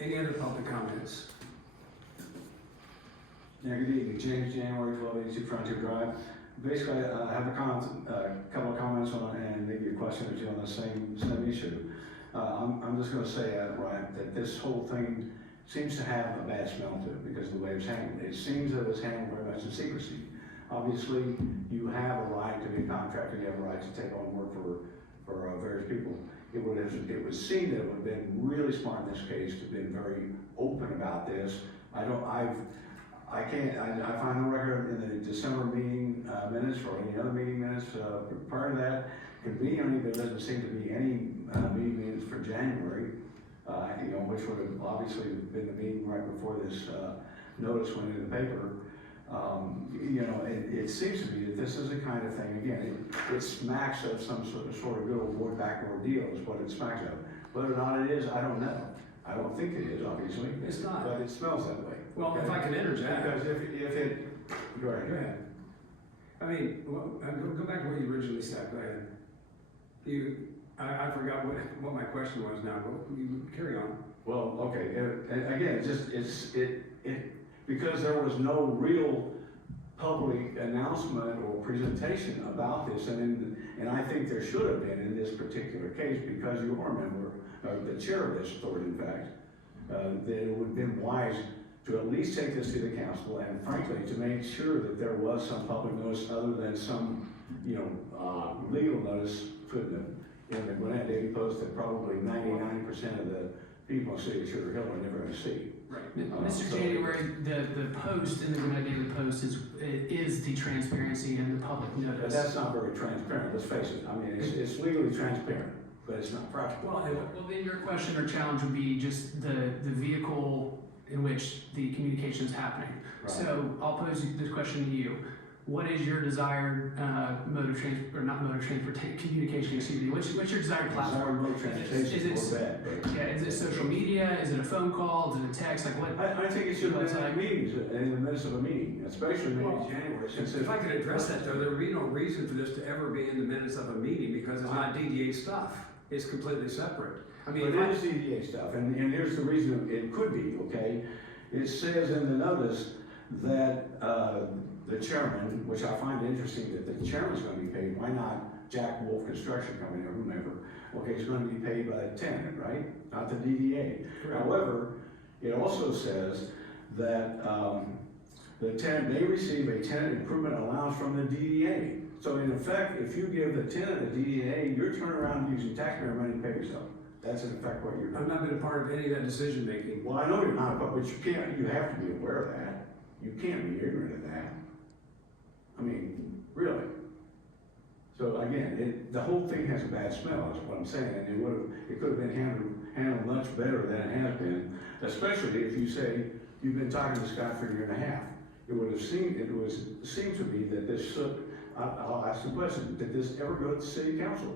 Any other public comments? Yeah, good evening, James, January 1282 Frontier Drive. Basically, I have a couple of comments on, and maybe a question or two on the same issue. I'm just gonna say, Ryan, that this whole thing seems to have a bad smell to it because of the way it was handled. It seems that it's handled very much in secrecy. Obviously, you have a right to be a contractor, you have a right to take on work for various people. It would seem that it would have been really smart in this case to have been very open about this. I find no record in the December meeting minutes or any other meeting minutes prior to that. Conveniently, there doesn't seem to be any meeting minutes for January, which would have obviously been the meeting right before this notice went in the paper. It seems to me that this is the kind of thing, again, it smacks of some sort of good old backdoor deal is what it smacks of. Whether or not it is, I don't know. I don't think it is, obviously. It's not. But it smells that way. Well, if I can interject. Because if it, go ahead. Go ahead. I mean, go back to what you originally said. Go ahead. I forgot what my question was now, but you carry on. Well, okay, and again, because there was no real public announcement or presentation about this, and I think there should have been in this particular case, because you are a member, the chair of this authority, in fact, that it would have been wise to at least take this to the council, and frankly, to make sure that there was some public notice other than some, legal notice put in the Gwinnett Daily Post that probably 99% of the people in the city of Sugar Hill are never going to see. Right. Mr. January, the post in the Gwinnett Daily Post is the transparency and the public But notice. that's not very transparent, let's face it. I mean, it's legally transparent, but it's not practical. Well, Well, then your question or challenge would be just the vehicle in which the communication is happening. Right. So I'll pose this question to you. What is your desired communication, excuse me, what's your desired platform? Mode of transportation Is or it, bad. yeah, is it social media, is it a phone call, is it a text, like what? I think it should have been like meetings, in the midst of a meeting, especially maybe January, since if I could address that though, there would be no reason for this to ever be in the minutes of a meeting because it's not DDA stuff. It's completely separate. I mean, But it is DDA stuff, and here's the reason it could be, okay? It says in the notice that the chairman, which I find interesting that the chairman's gonna be paid, why not Jack Wolfe Construction Company or whomever? Okay, he's gonna be paid by the tenant, right? Not the DDA. Correct. However, it also says that the tenant may receive a tenant improvement allowance from the DDA. So in effect, if you give the tenant a DDA, you're turning around using taxpayer money to pay yourself. That's in effect what you're doing. I've not been a part of any of that decision making. Well, I know you're not, but you have to be aware of that. You can't be ignorant of that. I mean, really. So again, the whole thing has a bad smell, is what I'm saying, and it could have been handled much better than it has been, especially if you say, you've been talking to Scott for a year and a half. It seemed to me that this should, I'll ask the question, did this ever go to the city council?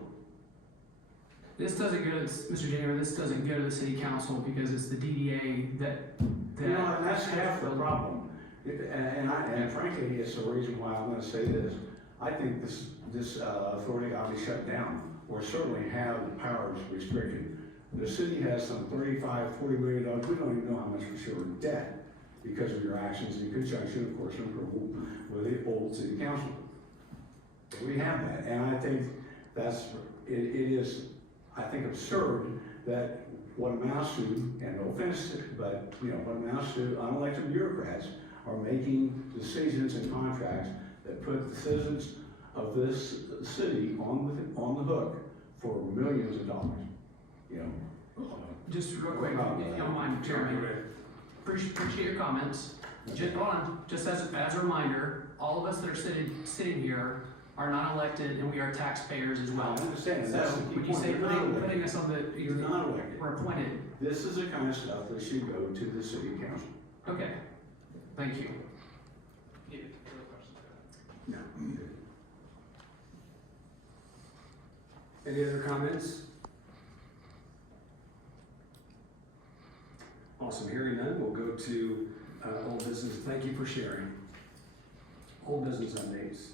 This doesn't go to, Mr. January, this doesn't go to the city council because it's the DDA that. And that's half the problem. And frankly, it's the reason why I'm gonna say this. I think this authority ought to be shut down, or certainly have the powers restricted. The city has some $35, $40 million, we don't even know how much for sure, debt because of your actions in conjunction, of course, with the old city council. We have that, and I think it is, I think, absurd that what amounts to, and no offense to, but what amounts to unelected bureaucrats are making decisions and contracts that put the citizens of this city on the hook for millions of dollars. Just real quick, if you don't mind, Chairman, appreciate your comments. Just, hold on, just as a reminder, all of us that are sitting here are not elected and we are taxpayers as well. I understand, So that's the key when you point. say You're not elected. putting us on the, You're not elected. we're appointed. This is the kind of stuff that should go to the city council. Okay, thank you. No. Any other comments? Awesome, hearing none, we'll go to old business. Thank you for sharing. Old business updates.